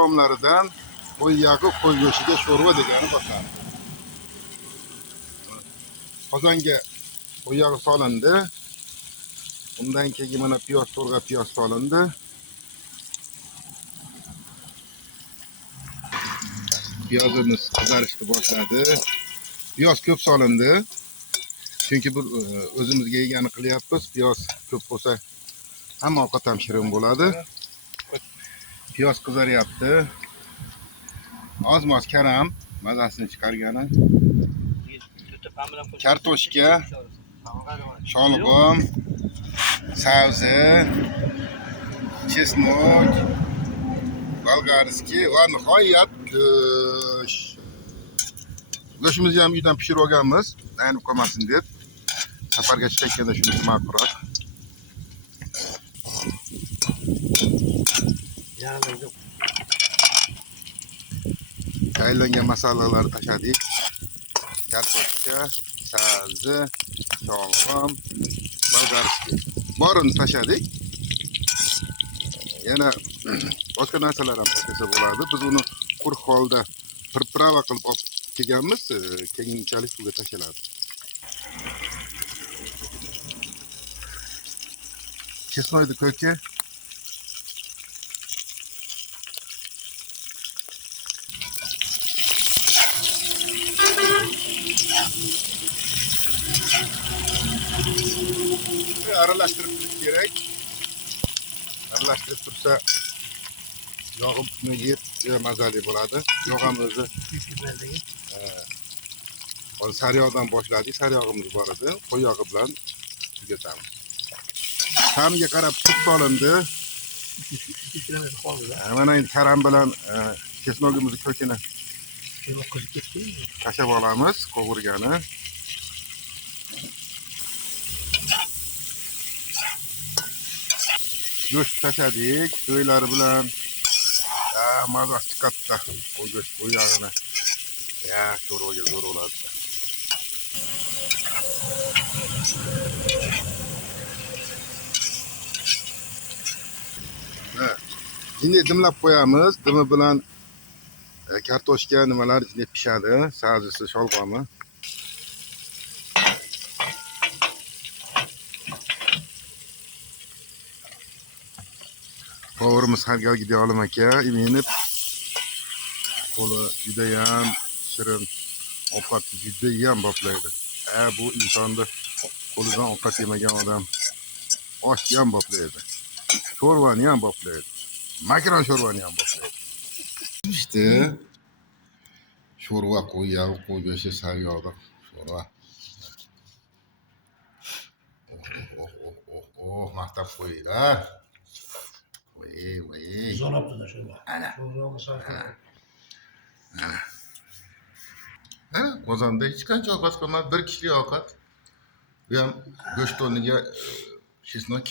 taomlaridan qo'y yog'i, qo'y go'shtiga sho'rva degani boshlanadi. Qozonga qo'y yog'i solindi. Undan keyin mana piyoz, to'rga piyoz solindi. Piyozimiz qizarishni boshladi. Piyoz ko'p solindi. Chunki bir o'zimizga yegani qilyapmiz. Piyoz ko'p bo'lsa hamma ovqat ham shirin bo'ladi. Piyoz qizaryapti. Oz-moz karam mazasini chiqargani. Kartoshka, sholg'om, sabzi, chesnok, bolgarskiy va nihoyat go'sht. Go'shtimizni ham uydan pishirib olganmiz, aynib qolmasin deb. Safarga chiqayotganda shunisi ma'qulroq. Tayyorlangan masalalarni tashladik. Kartoshka, sabzi, sholg'om, bolgarskiy. Borini tashladik. Yana boshqa narsalar ham tashlasa bo'ladi. Biz uni quruq holda priprava qilib olib kelganmiz. Keyinchalik suvga tashlanadi. Chesnoyni ko'ki. Aralashtirib turish kerak. Aralashtirib tursa yog'ni yeb juda mazali bo'ladi. Yog' ham o'zi sariyog'dan boshladik. Sariyog'imiz bor edi. Qo'y yog'i bilan tugatamiz. Ta'miga qarab tuz solindi. Mana endi karam bilan chesnogimizni ko'kini tashlab olamiz, qovurgani. Go'sht tashladik, so'ylari bilan mazasi chiqadi. Qo'y go'sht, qo'y yog'ini. Sho'rvaga zo'r bo'ladi. Yine dimlab qo'yamiz. Dimi bilan kartoshka nimalar ichida pishadi, sabzisi, sholg'omi. Qovurimiz har galgidek Olim aka iminib qo'li judayam shirin, ovqatni judayam boplaydi. Bu insonni qo'lidan ovqat yemagan odam oshni ham boplaydi. Sho'rvani ham boplaydi. Makaron sho'rvani ham boplaydi. İşte sho'rva, qo'y yog'i, qo'y go'shti, sariyog'da sho'rva. Maqtab qo'yinglar. Zonobda sho'rva. Qozonda hech qancha ovqat qolmadi, bir kishilik ovqat. Bu ham go'sht o'rniga chesnok